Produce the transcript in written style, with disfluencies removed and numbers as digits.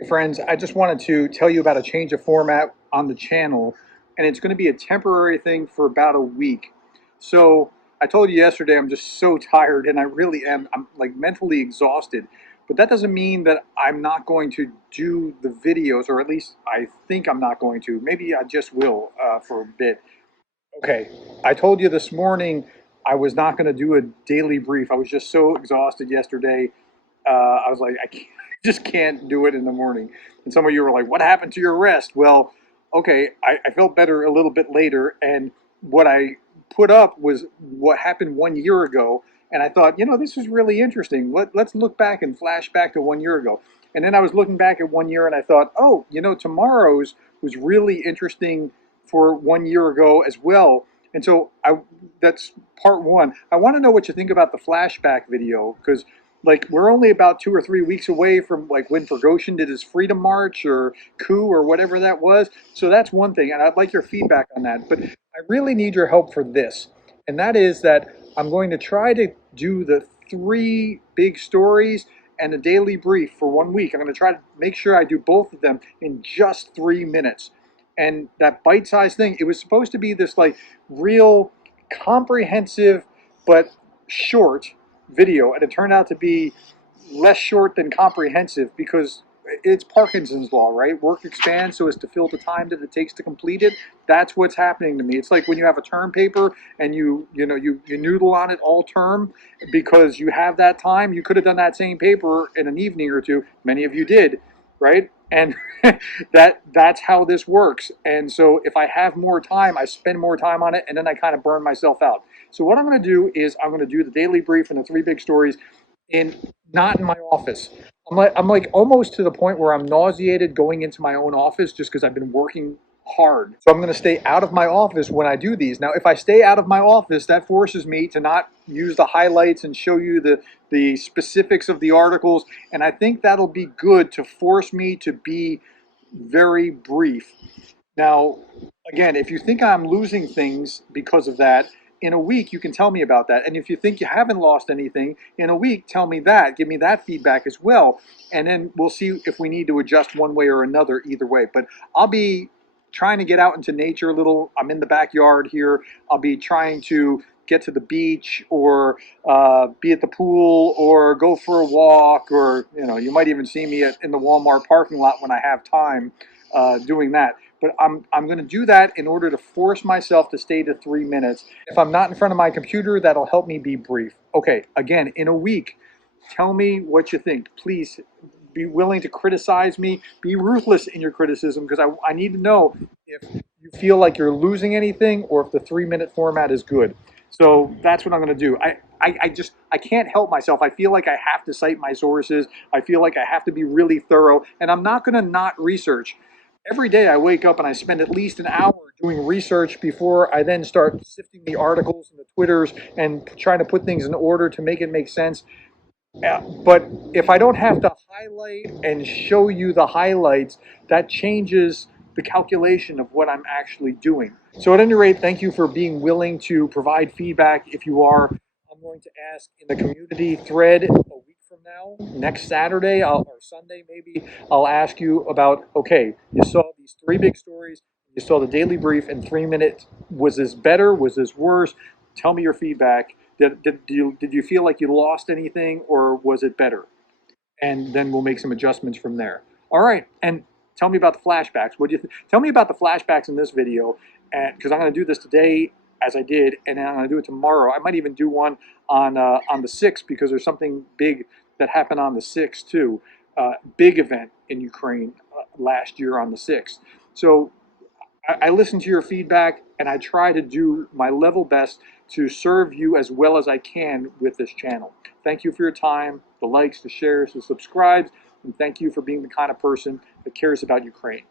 Hey friends, I just wanted to tell you about a change of format on the channel, and it's going to be a temporary thing for about a week. So I told you yesterday I'm just so tired, and I really am. I'm like mentally exhausted, but that doesn't mean that I'm not going to do the videos, or at least I think I'm not going to. Maybe I just will for a bit. Okay, I told you this morning I was not going to do a daily brief. I was just so exhausted yesterday. I was like, just can't do it in the morning. And some of you were like, what happened to your rest? Well, okay, I felt better a little bit later. And what I put up was what happened 1 year ago. And I thought, this is really interesting. Let's look back and flash back to 1 year ago. And then I was looking back at 1 year and I thought, oh, tomorrow's was really interesting for 1 year ago as well. And so that's part one. I want to know what you think about the flashback video, because like we're only about 2 or 3 weeks away from like when Fergoshen did his Freedom March or coup or whatever that was. So that's one thing, and I'd like your feedback on that. But I really need your help for this, and that is that I'm going to try to do the three big stories and a daily brief for 1 week. I'm going to try to make sure I do both of them in just 3 minutes. And that bite-sized thing, it was supposed to be this like real comprehensive but short video, and it turned out to be less short than comprehensive because it's Parkinson's law, right? Work expands so as to fill the time that it takes to complete it. That's what's happening to me. It's like when you have a term paper and you noodle on it all term because you have that time. You could have done that same paper in an evening or two. Many of you did, right? And that's how this works. And so if I have more time, I spend more time on it, and then I kind of burn myself out. So what I'm going to do is I'm going to do the daily brief and the three big stories in not in my office. I'm like almost to the point where I'm nauseated going into my own office just because I've been working hard. So I'm going to stay out of my office when I do these. Now, if I stay out of my office, that forces me to not use the highlights and show you the specifics of the articles. And I think that'll be good to force me to be very brief. Now, again, if you think I'm losing things because of that, in a week you can tell me about that. And if you think you haven't lost anything, in a week, tell me that. Give me that feedback as well. And then we'll see if we need to adjust one way or another either way. But I'll be trying to get out into nature a little. I'm in the backyard here. I'll be trying to get to the beach or be at the pool or go for a walk, or you might even see me in the Walmart parking lot when I have time doing that. But I'm going to do that in order to force myself to stay to 3 minutes. If I'm not in front of my computer, that'll help me be brief. Okay, again, in a week, tell me what you think. Please be willing to criticize me. Be ruthless in your criticism, because I need to know if you feel like you're losing anything or if the 3 minute format is good. So that's what I'm going to do. I can't help myself. I feel like I have to cite my sources. I feel like I have to be really thorough, and I'm not going to not research. Every day I wake up and I spend at least an hour doing research before I then start sifting the articles and the Twitters and trying to put things in order to make it make sense. But if I don't have to highlight and show you the highlights, that changes the calculation of what I'm actually doing. So at any rate, thank you for being willing to provide feedback. If you are, I'm going to ask in the community thread a week from now, next Saturday or Sunday maybe, I'll ask you about, okay, you saw these three big stories, you saw the daily brief in 3 minutes. Was this better? Was this worse? Tell me your feedback. Did you feel like you lost anything, or was it better? And then we'll make some adjustments from there. All right, and tell me about the flashbacks. What do you tell me about the flashbacks in this video? And because I'm going to do this today, as I did, and then I'm going to do it tomorrow. I might even do one on the 6th, because there's something big that happened on the 6th too. Big event in Ukraine last year on the 6th. So I listen to your feedback, and I try to do my level best to serve you as well as I can with this channel. Thank you for your time, the likes, the shares, the subscribes, and thank you for being the kind of person that cares about Ukraine.